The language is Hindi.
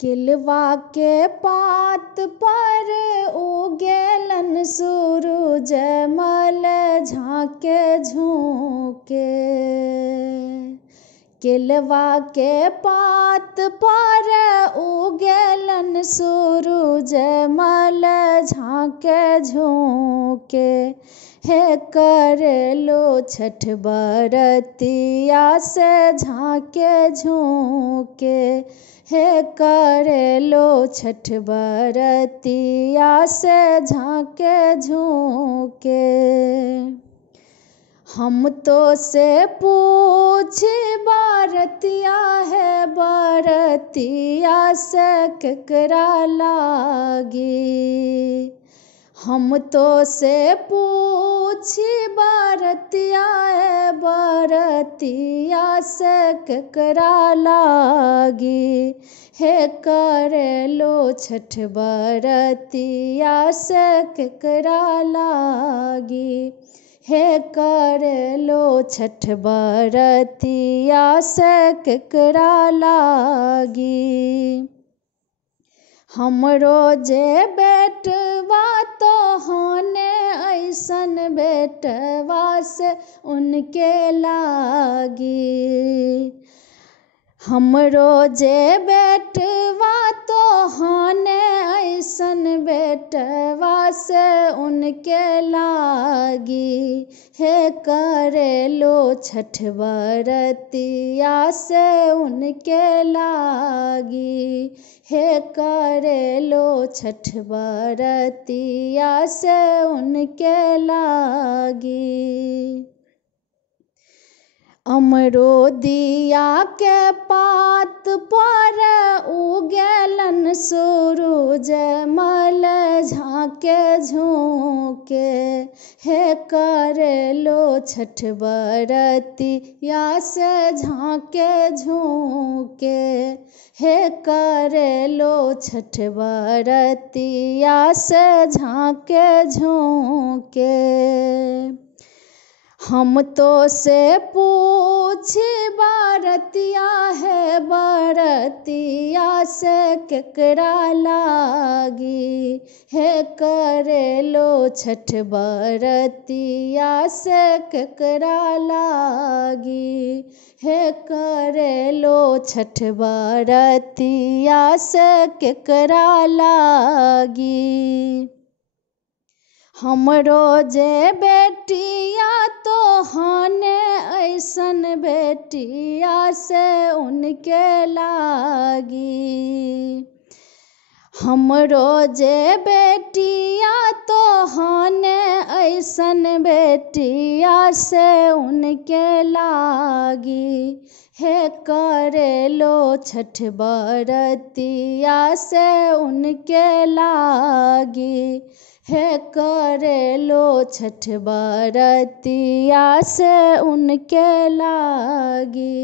केलवा के पात पर उगेलन सूरज मल झाँके झोंके। केलवा के पात पर उगेलन सूरज मल झाँके झोंके। हे कर लो छठ बरतिया से झाँके झोंके। हे कर लो छठ बरतिया से झाँके झोंके। हम तो से पूछी बरतिया है बरतिया से केकरा लागी। हम तो से पूछी बरतिया है बरतिया से केकरा लागी। हे कर लो छठ बरतिया से केकरा लागी। हे कर लो छठ बरतिया से केकरा लागी। हमरो जे बेटवा तो होने ऐसन बेटवा से उनके लागी। हमरो जे बेटवा तो होने ऐसन बेटवा से उनके लागी। हे कर लो छठ बरतिया से उनके लागी। हे कर लो छठ बरतिया से उनके लागी। अमरोदिया के पात पर उगेलन सूरज मल झाँके झोंके। हे कर लो छठ बरतिया से झाँके झोंके। हे कर लो छठ बरतिया से झाँके झोंके। हम तो से पूछी बरतिया है बरतिया से केकरा लागी। हे कर लो छठ बरतिया से केकरा लागी। हे कर लो छठ बरतिया से केकरा लागी। हमरो जे बेटिया तो होने ऐसन बेटिया से उनके लागी। हमरो जे बेटिया तो होने ऐसन बेटिया से उनके लागी। हे कर लो छठ बरतिया से उनके लागी। हे कर लो छठ बरतिया से उनके लागी।